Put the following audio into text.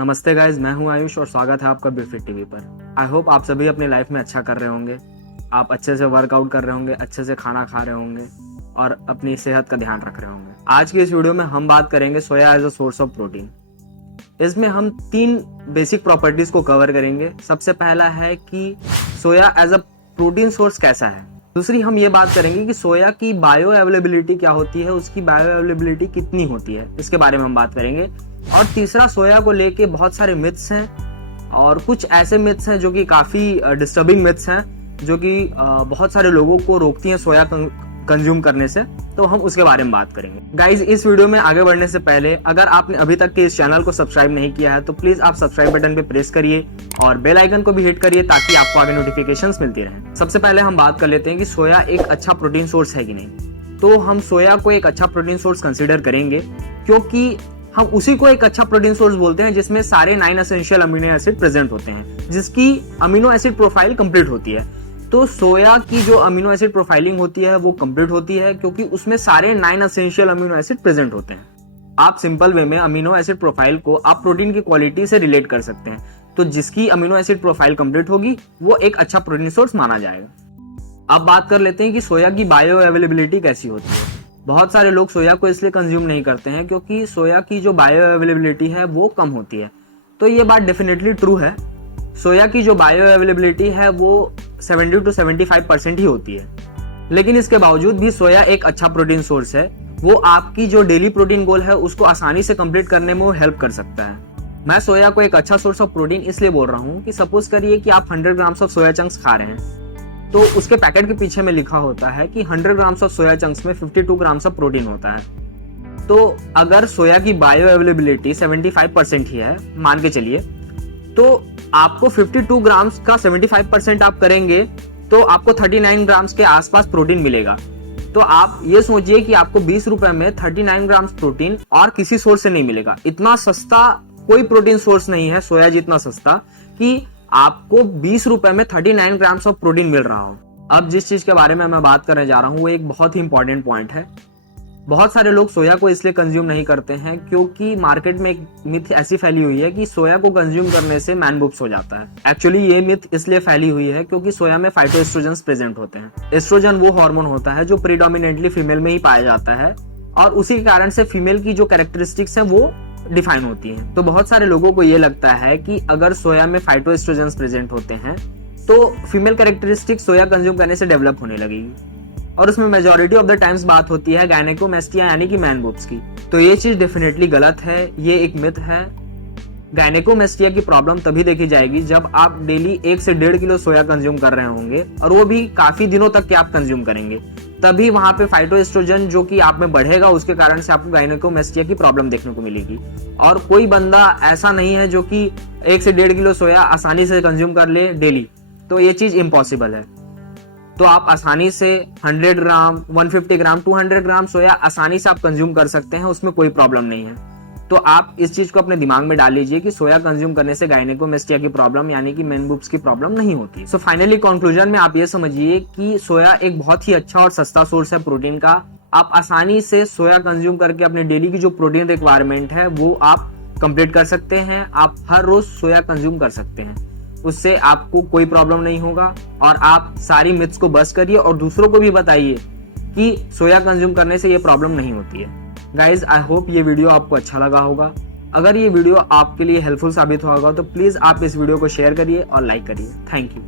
नमस्ते गाइज, मैं हूं आयुष और स्वागत है आपका बीफिट टीवी पर। आई होप आप सभी अपनी लाइफ में अच्छा कर रहे होंगे, आप अच्छे से वर्कआउट कर रहे होंगे, अच्छे से खाना खा रहे होंगे और अपनी सेहत का ध्यान रख रहे होंगे। आज की इस वीडियो में हम बात करेंगे soya as a source of protein. इसमें हम 3 बेसिक प्रॉपर्टीज को कवर करेंगे। सबसे पहला है कि सोया एज अ प्रोटीन सोर्स कैसा है। दूसरी हम ये बात करेंगे कि सोया की बायो अवेलेबिलिटी क्या होती है, उसकी बायो अवेलेबिलिटी कितनी होती है, इसके बारे में हम बात करेंगे। और तीसरा, सोया को लेके बहुत सारे मिथ्स हैं और कुछ ऐसे मिथ्स हैं जो कि काफी डिस्टर्बिंग मिथ्स हैं, जो कि बहुत सारे लोगों को रोकती हैं सोया कंज्यूम करने से। तो हम उसके बारे में बात करेंगे। गाइज, इस वीडियो में आगे बढ़ने से पहले अगर आपने अभी तक के इस चैनल को सब्सक्राइब नहीं किया है तो प्लीज आप सब्सक्राइब बटन पे प्रेस करिए और बेल आइकन को भी हिट करिए ताकि आपको आगे नोटिफिकेशंस मिलती रहें। सबसे पहले हम बात कर लेते हैं कि सोया एक अच्छा प्रोटीन सोर्स है कि नहीं। तो हम सोया को एक अच्छा प्रोटीन सोर्स कंसिडर करेंगे क्योंकि हम उसी को एक अच्छा प्रोटीन सोर्स बोलते हैं जिसमें सारे 9 एसेंशियल अमीनो एसिड प्रेजेंट होते हैं, जिसकी अमीनो एसिड प्रोफाइल कंप्लीट होती है। तो सोया की जो अमीनो एसिड प्रोफाइलिंग होती है वो कंप्लीट होती है क्योंकि उसमें सारे 9 एसेंशियल अमीनो एसिड प्रेजेंट होते हैं। आप सिंपल वे में अमीनो एसिड प्रोफाइल को आप प्रोटीन की क्वालिटी से रिलेट कर सकते हैं। तो जिसकी अमीनो एसिड प्रोफाइल कंप्लीट होगी वो एक अच्छा प्रोटीन सोर्स माना जाएगा। अब बात कर लेते हैं कि सोया की बायो अवेलेबिलिटी कैसी होती है। बहुत सारे लोग सोया को इसलिए कंज्यूम नहीं करते हैं क्योंकि सोया की जो बायो अवेलेबिलिटी है वो कम होती है। तो ये बात डेफिनेटली ट्रू है। सोया की जो बायो अवेलेबिलिटी है वो 70 to 75% ही होती है, लेकिन इसके बावजूद भी सोया एक अच्छा प्रोटीन सोर्स है। वो आपकी जो डेली प्रोटीन गोल है उसको आसानी से कंप्लीट करने में वो हेल्प कर सकता है। मैं सोया को एक अच्छा सोर्स ऑफ प्रोटीन इसलिए बोल रहा हूँ कि सपोज करिए कि आप 100 ग्राम्स ऑफ सोया चंक्स खा रहे हैं, तो उसके पैकेट के पीछे में लिखा होता है कि 100 ग्राम्स ऑफ सोया चंक्स में 52 ग्राम्स ऑफ प्रोटीन होता है। तो अगर सोया की बायो अवेलेबिलिटी 75% ही है, मान के चलिए, तो आपको 52 ग्राम्स का 75% आप करेंगे तो आपको 39 ग्राम्स के आसपास प्रोटीन मिलेगा। तो आप ये सोचिए कि आपको 20 रुपए में 39 ग्राम्स प्रोटीन और किसी सोर्स से नहीं मिलेगा। इतना सस्ता कोई प्रोटीन सोर्स नहीं है सोया जितना सस्ता कि आपको 20 रुपए में 39 ग्राम्स ऑफ प्रोटीन मिल रहा हो। अब जिस चीज के बारे में मैं बात करने जा रहा हूँ वो एक बहुत ही इंपॉर्टेंट पॉइंट है। बहुत सारे लोग सोया को इसलिए कंज्यूम नहीं करते हैं क्योंकि मार्केट में एक मिथ ऐसी फैली हुई है कि सोया को कंज्यूम करने से मैन बूब्स हो जाता है। एक्चुअली ये मिथ इसलिए फैली हुई है क्योंकि सोया में फाइटोएस्ट्रोजेंस प्रेजेंट होते हैं। एस्ट्रोजन वो हार्मोन होता है जो प्रीडोमिनेटली फीमेल में ही पाया जाता है और उसी के कारण से फीमेल की जो कैरेक्टरिस्टिक्स है वो डिफाइन होती हैं। तो बहुत सारे लोगों को ये लगता है कि अगर सोया में फाइटोएस्ट्रोजेंस प्रेजेंट होते हैं तो फीमेल कैरेक्टरिस्टिक्स सोया कंज्यूम करने से डेवलप होने लगेगी, और उसमें मेजॉरिटी ऑफ द टाइम्स बात होती है गायनेकोमेस्टिया यानी कि मैन बूब्स की। तो ये चीज डेफिनेटली गलत है, ये एक मिथ है। गायनेकोमेस्टिया की प्रॉब्लम तभी देखी जाएगी जब आप डेली 1 से 1.5 किलो सोया कंज्यूम कर रहे होंगे और वो भी काफी दिनों तक के आप कंज्यूम करेंगे, तभी वहां पे फाइटोएस्ट्रोजन जो कि आप में बढ़ेगा उसके कारण से आपको गायनेकोमेस्टिया की प्रॉब्लम देखने को मिलेगी। और कोई बंदा ऐसा नहीं है जो कि 1 से 1.5 किलो सोया आसानी से कंज्यूम कर ले डेली, तो ये चीज इम्पॉसिबल है। तो आप आसानी से 100 ग्राम, 150 ग्राम, 200 ग्राम सोया आसानी से आप कंज्यूम कर सकते हैं, उसमें कोई प्रॉब्लम नहीं है। तो आप इस चीज को अपने दिमाग में डाल लीजिए कि सोया कंज्यूम करने से गायनेकोमेस्टिया की प्रॉब्लम यानी कि मैन बूब्स की प्रॉब्लम नहीं होती। सो फाइनली कंक्लूजन में आप ये समझिए कि सोया एक बहुत ही अच्छा और सस्ता सोर्स है प्रोटीन का। आप आसानी से सोया कंज्यूम करके अपने डेली की जो प्रोटीन रिक्वायरमेंट है वो आप कंप्लीट कर सकते हैं। आप हर रोज सोया कंज्यूम कर सकते हैं, उससे आपको कोई प्रॉब्लम नहीं होगा। और आप सारी मिथ्स को बस करिए और दूसरों को भी बताइए कि सोया कंज्यूम करने से ये प्रॉब्लम नहीं होती है। गाइज, आई होप ये वीडियो आपको अच्छा लगा होगा। अगर ये वीडियो आपके लिए हेल्पफुल साबित हुआ होगा तो प्लीज आप इस वीडियो को शेयर करिए और लाइक करिए। Thank you.